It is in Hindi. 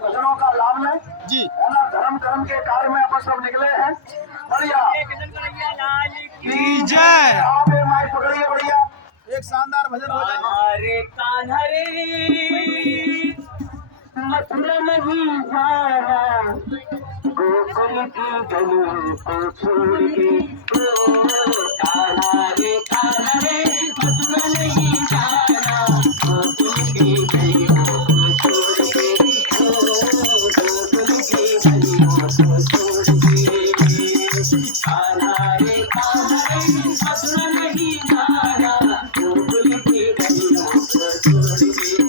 भजनों का लाभ लें जी। है ना। धर्म कर्म के कार्य में अपन सब निकले हैं। बढ़िया की जय। आप ये माइक पकड़िए, बढ़िया एक शानदार भजन हो जाए। हरे कान्हा रे मथुरा नहीं जाना, गोकुल की गली को छोड़ के। ओ कान्हा रे मथुरा नहीं जाना, गोकुल की गलियों को छोड़ के। ओ गोकुल की गलियों को छोड़ के। कान्हा रे मथुरा नहीं जाना, गोकुल की गलियों को छोड़ के।